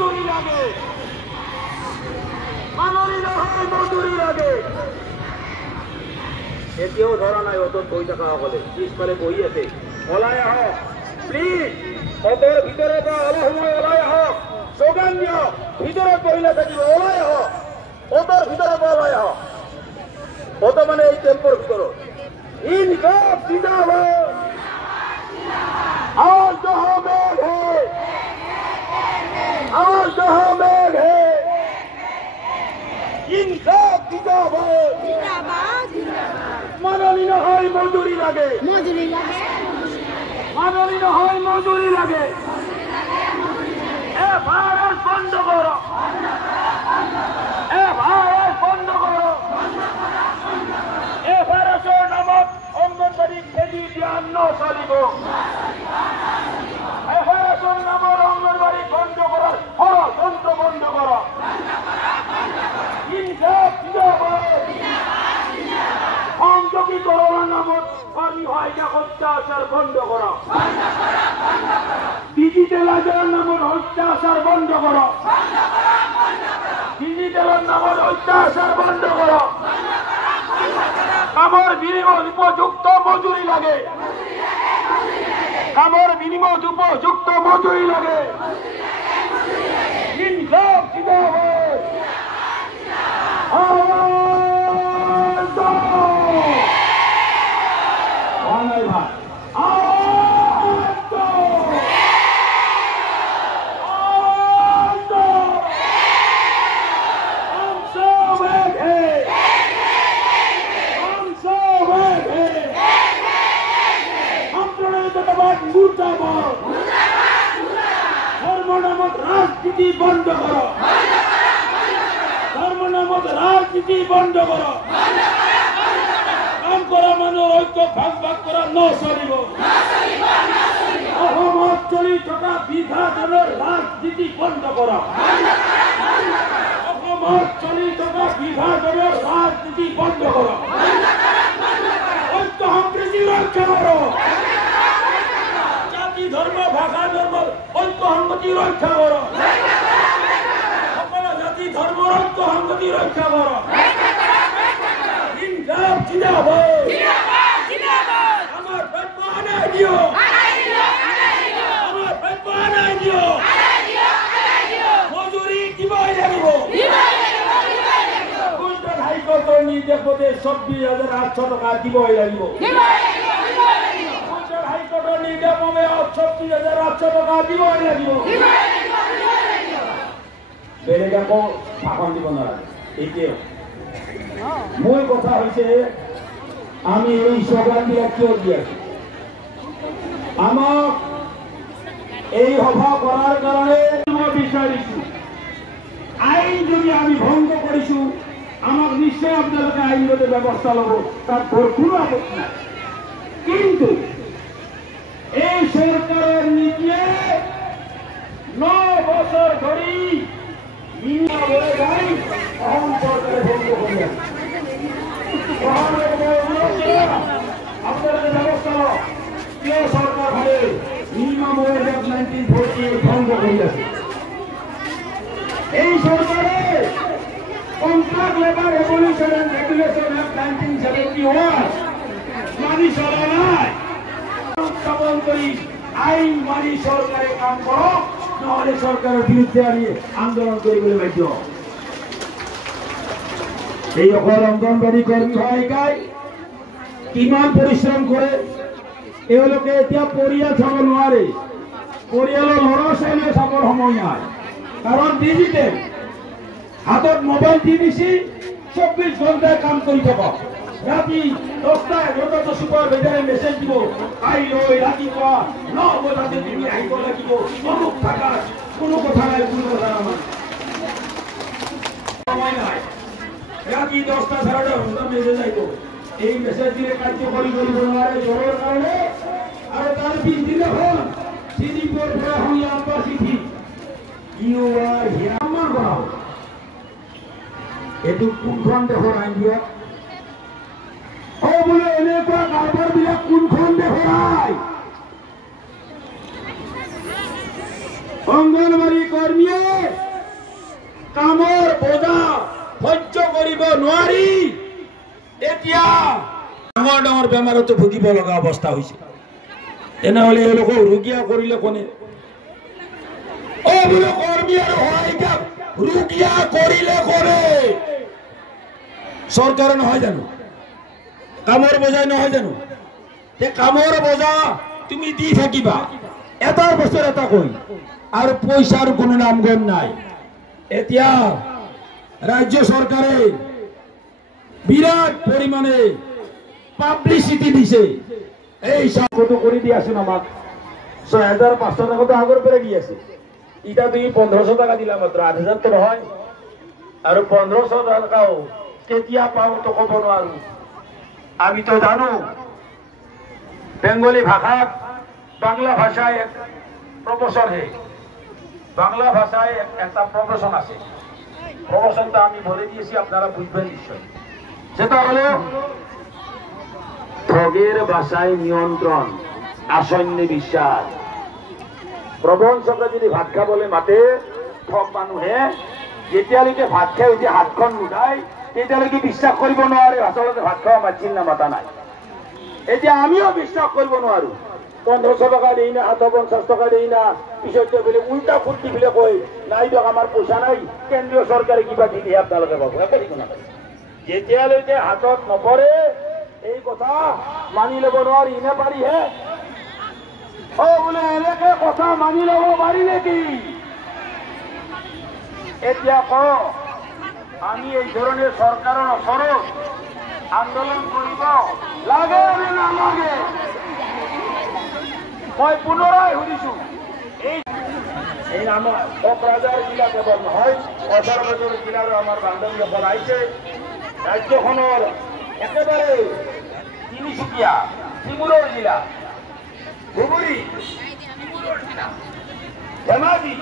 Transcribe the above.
মজুৰি লাগে মাননী নহয় মজুৰি লাগে এতিয়াও ধৰা নাই অটোত বহি থকা সকলে পিছফালে বহি আছে ওলাই আহক প্লিজ অটোৰ ভিতৰৰ পৰা অলপ সময় ওলাই আহক স্লোগান দিয়ক ভিতৰত বহি নাথাকিব ওলাই আহক অটোৰ ভিতৰৰ পৰা ওলাই আহক অটো মানে এই টেম্পোৰ ভিতৰত ইনকাম জিন্দাবাদ आवाज जो हो मेघ है आवाज जो हो मेघ है इंसाफ जिंदाबाद माननी নহয় মজুরি লাগে মাননী নহয় মজুরি লাগে এ ভারত বন্ধ করো এ ভারত বন্ধ করো এ ভারতের নামত অঙ্গনবাড়ি খেদি দিয়া নচলিব ভারতের নামত অঙ্গনবাড়ি বন্ধ করার ষড়যন্ত্র বন্ধ করো ইনসাফ জিন্দাবাদ সংযোগীকরণের নামত কর্মী হয় অত্যাচার বন্ধ করো ডিজিটালাইজের নামত অত্যাচার বন্ধ করো ডিজিটালের নামত অত্যাচার বন্ধ করো কামর বিনিময় উপযুক্ত মজুরি লাগে কামর বিনিময় উপযুক্ত মজুরি লাগে ইনসাফ জিন্দাবাদ আওয়াজ দাও ভাই আওয়াজ দাও আওয়াজ দাও हम सब एक हैं हम सब एक हैं हम প্রণয়িতবাদ মুর্দাবাদ ধর্মনামত রাজনীতি বন্ধ করো ধর্মনামত রাজনীতি বন্ধ করো কাম করা মানুষ ঐক্য ভাগ ভাগ করা নচলিব অসমত চলি থকা বিভাজনৰ ৰাজনীতি বন্ধ কৰক অসমত চলি থকা বিভাজনৰ ৰাজনীতি বন্ধ কৰক ঐক্য সম্প্ৰীতি ৰক্ষা কৰক জাতি ধৰ্ম ভাষা ধৰ্ম ঐক্য সংগতি ৰক্ষা কৰক সকলো জাতি ধৰ্মৰ ঐক্য সংগতি ৰক্ষা কৰক ইনকাম জিন্দাবাদ আমার ফতোয়া আনাই দিও আমার ফতোয়া আনাই দিও মজুরি দিবই লাগিব গুজরাট হাইকোর্টের নির্দেশ মতে ২৬,৮০০ টাকা দিবই লাগিব গুজরাট হাইকোর্টের নির্দেশ মতে ৩৬,৮০০ টাকা দিবই লাগিব বেলেগ আকৌ ভাষণ দিব নালাগে এতিয়াও মূল কথা হৈছে আমি এই স্লোগানবিলাক কিয় দি আছো আমাক এই সভা কৰাৰ কাৰণে মই বিচাৰিছো আইন যদি আমি ভংগ কৰিছো আমাক নিশ্চয় আপোনালোকে আইনগত ব্যৱস্থা ল'ব তাত কোনো আপত্তি নাই কিন্তু এই চৰকাৰৰ নীতিয়ে ৯ বছৰ ধৰি অসম চৰকাৰে ভংগ কৰি আছে আপনাদের ব্যবস্থা কে সরকার হবে মিনিমাম ওয়েজ অফ 1948 ভঙ্গ করিয়াছে এই সরকারে contract labour revolution and regulation of 1971 মানি চলা নাই স্থাপন করি আইন মানি সরকারে কাম করো নহলে সরকারের বিরুদ্ধে আমি আন্দোলন কৰিবলৈ বাধ্য এই অকল অঙ্গনবাড়ী কৰ্মী সহায়িকায় কিমান পৰিশ্ৰম কৰে এওঁলোকে এতিয়া পৰিয়াল চাব নোৱাৰে পৰিয়ালৰ ল'ৰা ছোৱালীয়ে চাবৰ সময় নাই কাৰণ ডিজিটেল হাতত মোবাইল দি দিছি ২৪ ঘণ্টাই কাম কৰি থাকক ৰাতি ১০টা ১১টা চুপাৰ বেজাৰে মেছেজ দিব কাইলৈ ৰাতিপুৱা ৯ বজাতে তুমি আহিব লাগিব অমুক থাকা কোনো কথা নাই কোনো কথা নাই সময় নাই রাতি 10টা 11টা ঘন্টা মেসেজ আইব এই মেসেজ দিয়ে কার্যকরী কৰিব নোৱাৰে জ্বৰৰ কাৰণে আৰু তাৰ পিছদিনা হ'ল চিঠিৰ পৰা হৈ আমাৰ চিঠি ইউ আৰ হিয়াৰ আমাৰ গাঁও এইটো কোনখন দেশৰ আইন দিয়া বোলে এনেকুৱা কাৰবাৰবিলাক কোনখন দেশৰ আইন অঙ্গনবাড়ী কৰ্মীয়ে কামৰ বোজা সহ্য কৰিব নোৱাৰি এতিয়া ডাঙৰ ডাঙৰ বেমাৰতো ভুগিব লগা অৱস্থা হৈছে। তেনেহলে এওঁলোকক ৰোগীয়া কৰিলে কোনে? বোলো কৰ্মী আৰু সহায়িকা ৰোগীয়া কৰিলে কোনে? চৰকাৰে নহয় জানো? কামৰ বোজাই নহয় জানো? কামৰ বোজা তুমি দি থাকিবা এটাৰ বছৰ এটা কৈ, আৰু পইচাৰ কোনো নাম গম নাই। এতিয়া ৰাজ্য চৰকাৰে বিৰাট পৰিমাণে পাব্লিচিটি দিছে। এই ফটো কৰি দি আছো আমাক 6500 টাকা আগৰ পৰা দি আছে। ইটা তুমি 1500 টাকা দিলা মাত্ৰ, 8000 তো নহয়। আৰু 1500 টাকাও কেতিয়া পাও তো ক'ব নোৱাৰো। আমি তো জানো বেঙ্গলি ভাষাত বাংলা ভাষায় এক প্রবচন হে, বাংলা ভাষায় একটা প্রবচন আছে। প্রবচনটা আমি বলে দিয়েছি, আপনারা বুঝবেন নিশ্চয়। সেটা হলো ঠগের ভাষায় নিয়ন্ত্রণ, আসন্নে বিশ্বাস। প্রবঞ্চকে যদি ভাত খাবলে মাতে ঠগ মানুহে যেতিয়ালৈকে ভাত খাই উঠি হাতখন নুঠাই তেতিয়ালৈকে বিশ্বাস কৰিব নোৱাৰে আচলতে ভাত খাওয়া মাছিল না মাতা নাই। এতিয়া আমিও বিশ্বাস কৰিব নোৱাৰো। 1500 টাকা দেই না, 50 টাকা দেই না, পিছত বেলেগ উল্টা ফুটি ফেলে কয় নাই দিয়ক আমাৰ পইচা নাই, কেন্দ্ৰীয় চৰকাৰে কিবা দিলে আপোনালোকে পাব। একো দিব নালাগে। যেতিয়ালৈকে হাতত নপৰে এই কথা মানি ল'ব নোৱাৰি নে পাৰিহে? বোলে এনেকে কথা মানি ল'ব পাৰি নেকি? এতিয়া আমি এই ধৰনেৰ সৰকাৰেৰ ওচৰত আন্দোলন কৰিব লাগে নে নালাগে? মই পুনৰায় সুধিছো। এই নাম কোকৰাঝাৰ জিলা কেৱল নহয়, 18 জিলাৰো আমাৰ বান্ধৱীসকল আহিছে। ৰাজ্যখনৰ একেবাৰে তিনিচুকীয়া, চিমুৰৰ জিলা, ধুবুৰী, ধেমাজি,